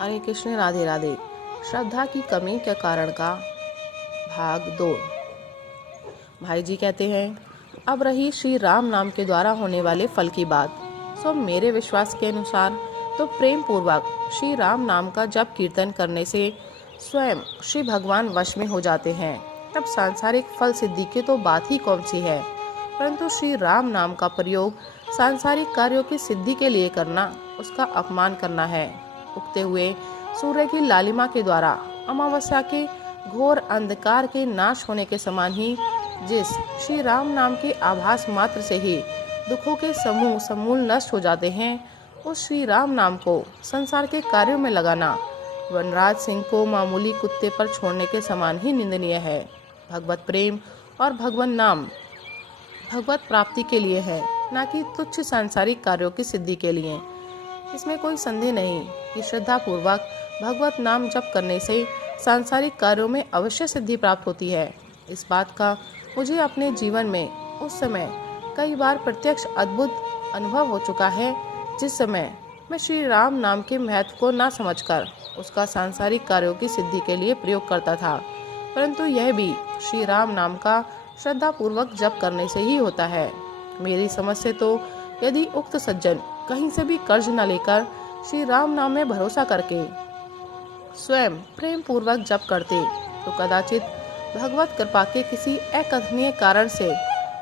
हरे कृष्ण, राधे राधे। श्रद्धा की कमी के कारण का भाग 2। भाई जी कहते हैं, अब रही श्री राम नाम के द्वारा होने वाले फल की बात। सो मेरे विश्वास के अनुसार तो प्रेम पूर्वक श्री राम नाम का जप कीर्तन करने से स्वयं श्री भगवान वश में हो जाते हैं। तब सांसारिक फल सिद्धि की तो बात ही कौन सी है, परंतु श्री राम नाम का प्रयोग सांसारिक कार्यों की सिद्धि के लिए करना उसका अपमान करना है। उगते हुए सूर्य की लालिमा के द्वारा अमावस्या के घोर अंधकार के नाश होने के समान ही जिस श्री राम नाम के आभास मात्र से ही दुखों के समूह समूल नष्ट हो जाते हैं, उस श्री राम नाम को संसार के कार्यों में लगाना वनराज सिंह को मामूली कुत्ते पर छोड़ने के समान ही निंदनीय है। भगवत प्रेम और भगवान नाम भगवत प्राप्ति के लिए है, न कि तुच्छ सांसारिक कार्यों की सिद्धि के लिए। इसमें कोई संदेह नहीं कि श्रद्धा पूर्वक भगवत नाम जप करने से सांसारिक कार्यों में अवश्य सिद्धि प्राप्त होती है। इस बात का मुझे अपने जीवन में उस समय कई बार प्रत्यक्ष अद्भुत अनुभव हो चुका है, जिस समय मैं श्री राम नाम के महत्व को न समझकर उसका सांसारिक कार्यों की सिद्धि के लिए प्रयोग करता था, परंतु यह भी श्री राम नाम का श्रद्धा पूर्वक जप करने से ही होता है। मेरी समझ से तो यदि उक्त सज्जन कहीं से भी कर्ज न लेकर श्री राम नाम में भरोसा करके स्वयं प्रेम पूर्वक जप करते तो कदाचित भगवत कृपा के किसी अकथनीय कारण से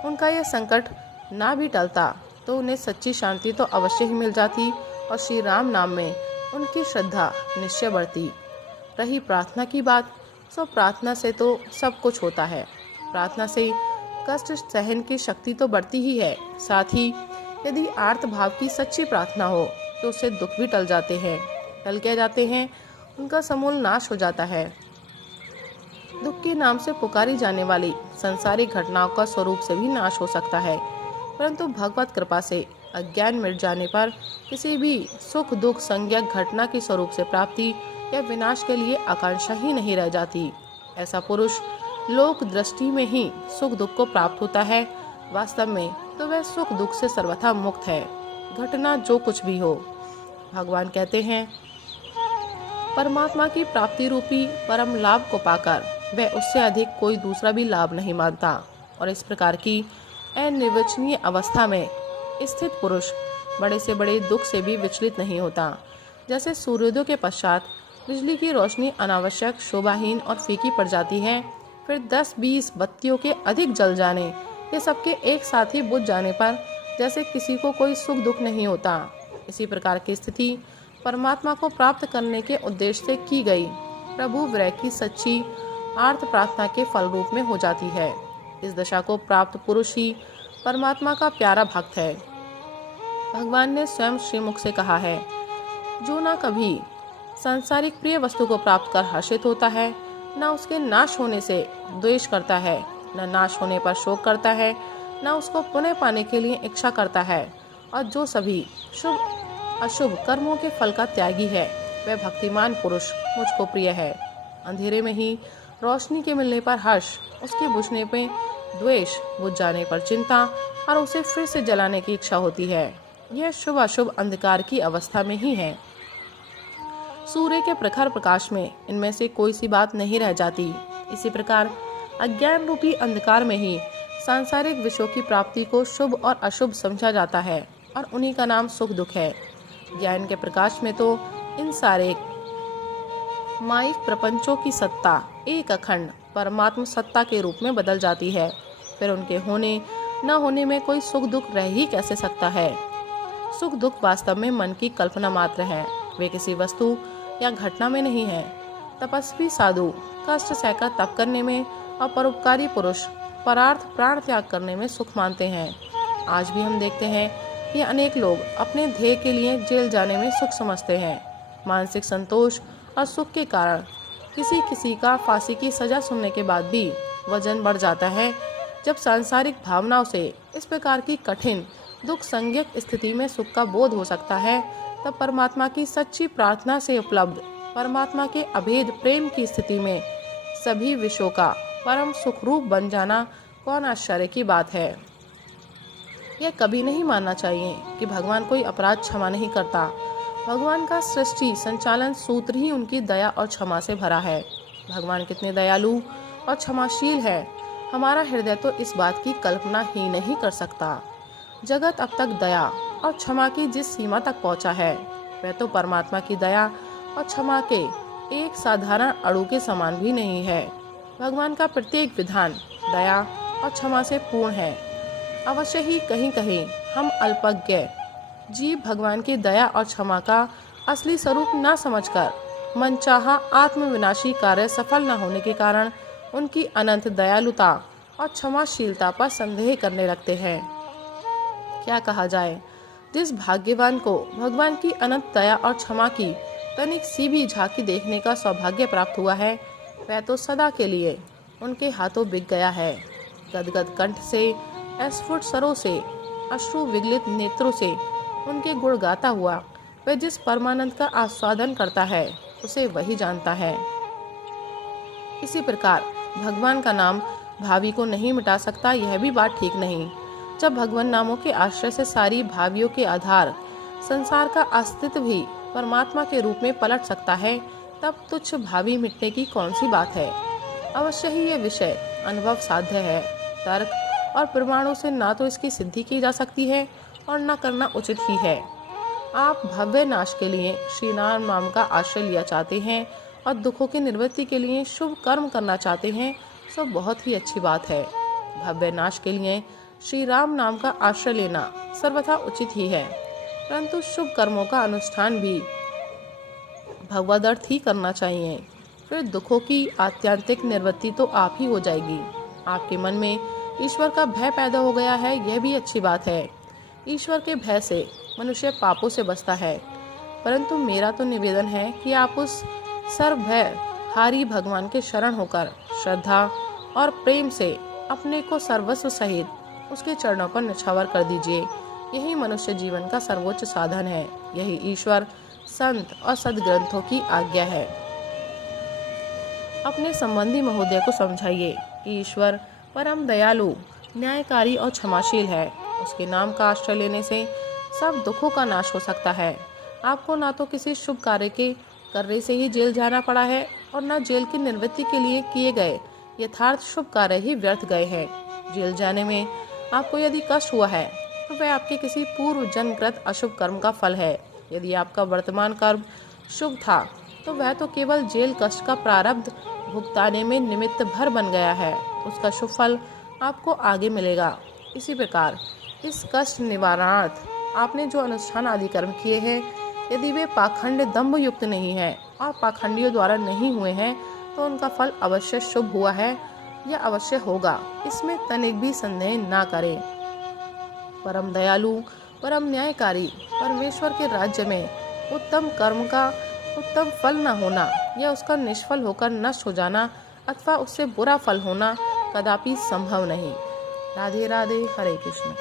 उनका यह संकट ना भी टलता, तो उन्हें सच्ची शांति तो अवश्य ही मिल जाती और श्री राम नाम में उनकी श्रद्धा निश्चय बढ़ती। रही प्रार्थना की बात, सो प्रार्थना से तो सब कुछ होता है। प्रार्थना से कष्ट सहन की शक्ति तो बढ़ती ही है, साथ ही यदि आर्त भाव की सच्ची प्रार्थना हो तो उससे दुख भी टल जाते हैं, टल के जाते हैं, उनका समूल नाश हो जाता है। दुख के नाम से पुकारी जाने वाली संसारिक घटनाओं का स्वरूप से भी नाश हो सकता है, परंतु भगवत कृपा से अज्ञान मिट जाने पर किसी भी सुख दुख संज्ञक घटना की स्वरूप से प्राप्ति या विनाश के लिए आकांक्षा ही नहीं रह जाती। ऐसा पुरुष लोक दृष्टि में ही सुख दुख को प्राप्त होता है, वास्तव में तो वह सुख दुख से सर्वथा मुक्त है, घटना जो कुछ भी हो। भगवान कहते हैं, परमात्मा की प्राप्ति रूपी परम लाभ को पाकर वह उससे अधिक कोई दूसरा भी लाभ नहीं मानता, और इस प्रकार की अनिर्वचनीय अवस्था में स्थित पुरुष बड़े से बड़े दुख से भी विचलित नहीं होता। जैसे सूर्योदय के पश्चात बिजली की रोशनी अनावश्यक, शोभाहीन और फीकी पड़ जाती है, फिर 10-20 बत्तियों के अधिक जल जाने, ये सबके एक साथ ही बुझ जाने पर जैसे किसी को कोई सुख दुख नहीं होता, इसी प्रकार की स्थिति परमात्मा को प्राप्त करने के उद्देश्य से की गई प्रभु विरह की सच्ची आर्त प्रार्थना के फल रूप में हो जाती है। इस दशा को प्राप्त पुरुष ही परमात्मा का प्यारा भक्त है। भगवान ने स्वयं श्रीमुख से कहा है, जो न कभी सांसारिक प्रिय वस्तु को प्राप्त कर हर्षित होता है, न उसके नाश होने से द्वेष करता है, न नाश होने पर शोक करता है, न उसको पुनः पाने के लिए इच्छा करता है, और जो सभी शुभ अशुभ कर्मों के फल का त्यागी है, वह भक्तिमान पुरुष मुझको प्रिय है। अंधेरे में ही रोशनी के मिलने पर हर्ष, उसके बुझने पे द्वेष, बुझ जाने पर चिंता और उसे फिर से जलाने की इच्छा होती है। यह शुभ अशुभ अंधकार की अवस्था में ही है। सूर्य के प्रखर प्रकाश में इनमें से कोई सी बात नहीं रह जाती। इसी प्रकार अज्ञान रूपी अंधकार में ही सांसारिक विषयों की प्राप्ति को शुभ और अशुभ समझा जाता है, और उन्हीं का नाम सुख दुख है। ज्ञान के प्रकाश में तो इन सारे माइक प्रपंचों की सत्ता एक अखंड परमात्म सत्ता के रूप में बदल जाती है। फिर उनके होने न होने में कोई सुख दुख रह ही कैसे सकता है। सुख दुख वास्तव में मन की कल्पना मात्र है, वे किसी वस्तु या घटना में नहीं है। तपस्वी साधु कष्ट सहकर तप करने में और परोपकारी पुरुष परार्थ प्राण त्याग करने में सुख मानते हैं। आज भी हम देखते हैं कि अनेक लोग अपने ध्येय के लिए जेल जाने में सुख समझते हैं। मानसिक संतोष और सुख के कारण किसी किसी का फांसी की सजा सुनने के बाद भी वजन बढ़ जाता है। जब सांसारिक भावनाओं से इस प्रकार की कठिन दुख संज्ञक स्थिति में सुख का बोध हो सकता है, तब परमात्मा की सच्ची प्रार्थना से उपलब्ध परमात्मा के अभेद प्रेम की स्थिति में सभी विषयों का परम सुख रूप बन जाना कौन आश्चर्य की बात है। यह कभी नहीं मानना चाहिए कि भगवान कोई अपराध क्षमा नहीं करता। भगवान का सृष्टि संचालन सूत्र ही उनकी दया और क्षमा से भरा है। भगवान कितने दयालु और क्षमाशील है, हमारा हृदय तो इस बात की कल्पना ही नहीं कर सकता। जगत अब तक दया और क्षमा की जिस सीमा तक पहुंचा है, वह तो परमात्मा की दया और क्षमा के एक साधारण अणु के समान भी नहीं है। भगवान का प्रत्येक विधान दया और क्षमा से पूर्ण है। अवश्य ही कहीं कहीं हम अल्पज्ञ जीव भगवान की दया और क्षमा का असली स्वरूप न समझकर मनचाहा आत्मविनाशी कार्य सफल न होने के कारण उनकी अनंत दयालुता और क्षमाशीलता पर संदेह करने लगते हैं। क्या कहा जाए, जिस भाग्यवान को भगवान की अनंत दया और क्षमा की तनिक सी भी झांकी देखने का सौभाग्य प्राप्त हुआ है, वह तो सदा के लिए उनके हाथों बिक गया है। गदगद कंठ से, अस्फुट सरों से, अश्रु विगलित नेत्रों से उनके गुण गाता हुआ वह जिस परमानंद का आस्वादन करता है, उसे वही जानता है। इसी प्रकार भगवान का नाम भावी को नहीं मिटा सकता, यह भी बात ठीक नहीं। जब भगवान नामों के आश्रय से सारी भावियों के आधार संसार का अस्तित्व भी परमात्मा के रूप में पलट सकता है, तब तुच्छ भावी मिटने की कौन सी बात है। अवश्य ही ये विषय अनुभव साध्य है। तर्क और प्रमाणों से ना तो इसकी सिद्धि की जा सकती है और न करना उचित ही है। आप भव्य नाश के लिए श्री राम नाम का आश्रय लिया चाहते हैं और दुखों की निवृत्ति के लिए शुभ कर्म करना चाहते हैं, तो बहुत ही अच्छी बात है। भव्य नाश के लिए श्री राम नाम का आश्रय लेना सर्वथा उचित ही है, परंतु शुभ कर्मों का अनुष्ठान भी भगवदर्थ ही करना चाहिए। फिर दुखों की आत्यंतिक निवृत्ति तो आप ही हो जाएगी। आपके मन में ईश्वर का भय पैदा हो गया है, यह भी अच्छी बात है। ईश्वर के भय से मनुष्य पापों से बचता है, परंतु मेरा तो निवेदन है कि आप उस सर्व भय हारी भगवान के शरण होकर श्रद्धा और प्रेम से अपने को सर्वस्व सहित उसके चरणों पर न्यौछावर कर दीजिए। यही मनुष्य जीवन का सर्वोच्च साधन है। यही ईश्वर, संत और सद्ग्रंथों की आज्ञा है। अपने संबंधी महोदय को समझाइए कि ईश्वर परम दयालु, न्यायकारी और क्षमाशील है। उसके नाम का आश्रय लेने से सब दुखों का नाश हो सकता है। आपको ना तो किसी शुभ कार्य के करने से ही जेल जाना पड़ा है और न जेल की निवृत्ति के लिए किए गए यथार्थ शुभ कार्य ही व्यर्थ गए हैं। जेल जाने में आपको यदि कष्ट हुआ है तो वह आपके किसी पूर्व जन्मकृत अशुभ कर्म का फल है। यदि आपका वर्तमान कर्म शुभ था तो वह तो केवल जेल कष्ट का प्रारब्ध भुगताने में निमित्त भर बन गया है। उसका शुभ फल आपको आगे मिलेगा। इसी प्रकार इस कष्ट निवारणार्थ आपने जो अनुष्ठान आदि कर्म किए हैं, यदि वे पाखंड दंभ युक्त नहीं है और पाखंडियों द्वारा नहीं हुए हैं, तो उनका फल अवश्य शुभ हुआ है या अवश्य होगा, इसमें तनिक भी संदेह ना करें। परम दयालु, परम न्यायकारी परमेश्वर के राज्य में उत्तम कर्म का उत्तम फल न होना या उसका निष्फल होकर नष्ट हो जाना अथवा उससे बुरा फल होना कदापि संभव नहीं। राधे राधे, हरे कृष्ण।